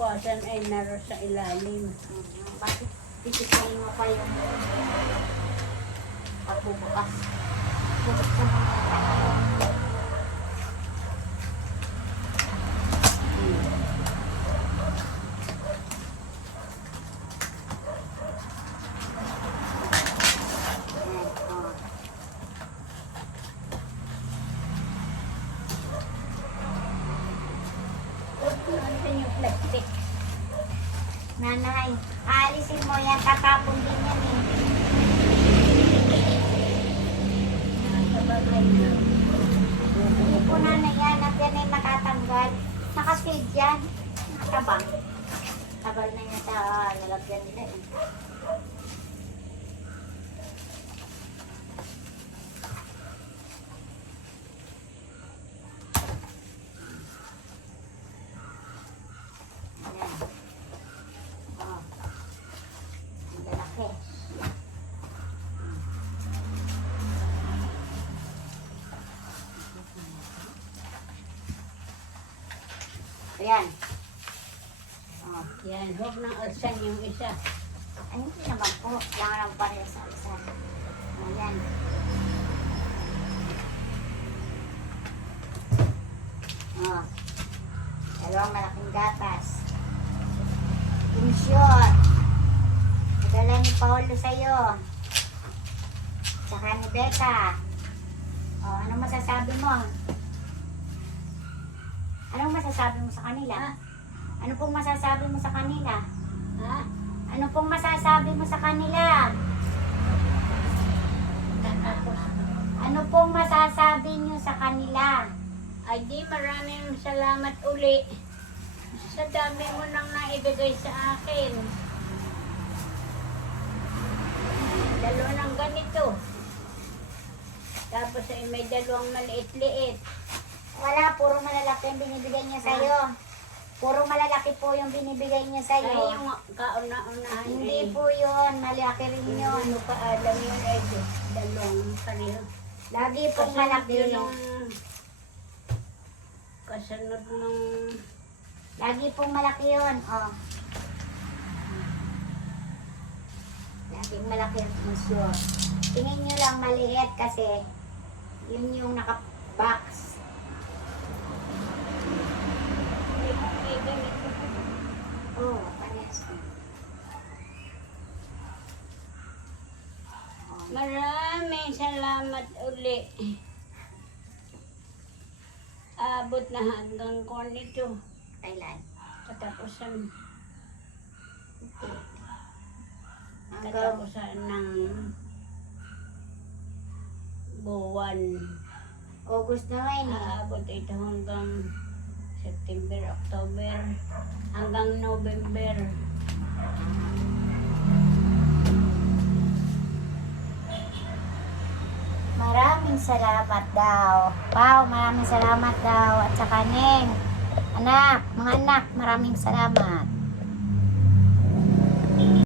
kinabukasan ay naroon sa ilalim. Bakit titipain mo pa yung pagbubukas? Bubuksan mo na tayo. Plastic. Nanay, aalisin mo yan, tatapon din yan eh. Hindi po nanay yan, at yan ay matatanggal. Nakasid yan. Nakatabang. Tagal na yan sa lalagyan nila eh. Ayan. Oh. Ang lalaki. Ayan. Oh. Yan, huwag nang alsan yung isa. Ano hindi naman po? Kailangan lang pareho sa isa. Ayan. Oh. Dalawang malaking gatas. Insure. Nadala ni Paolo sa'yo. Tsaka ni Becca. Oh, anong masasabi mo? Anong masasabi mo sa kanila? Ha? Ano pong masasabi mo sa kanila? Ha? Ano pong masasabi mo sa kanila? Tapos, Ano pong masasabi niyo sa kanila? ay di maraming salamat uli sa dami mo nang naibigay sa akin. Dalawa ng ganito. Tapos ay may dalawang maliit-liit. Wala, puro malalaki yung binibigay niya sa'yo. Puro malalaki po yung binibigay niya Ay, sa'yo. yung kauna-unahan Hindi po yun, malaki rin Hindi yun. mo pa alam yun ay dalawang pareho. Lagi pong Kasunod malaki. yun ng kasunod ng Lagi pong malaki yun. Oh. Laging malaki ang sure. Tingin nyo lang maliit kasi yun yung naka-box. may ganito. Oh, parehas ko. Maraming salamat uli. Abot na hanggang ko nito. Kailan? Katapusan. Hanggang Katapusan ng buwan. August na ngayon eh. Aabot ito hanggang September, October, hanggang November. Maraming salamat daw. Pao, maraming salamat daw. At saka Neng, anak, mga anak, maraming salamat.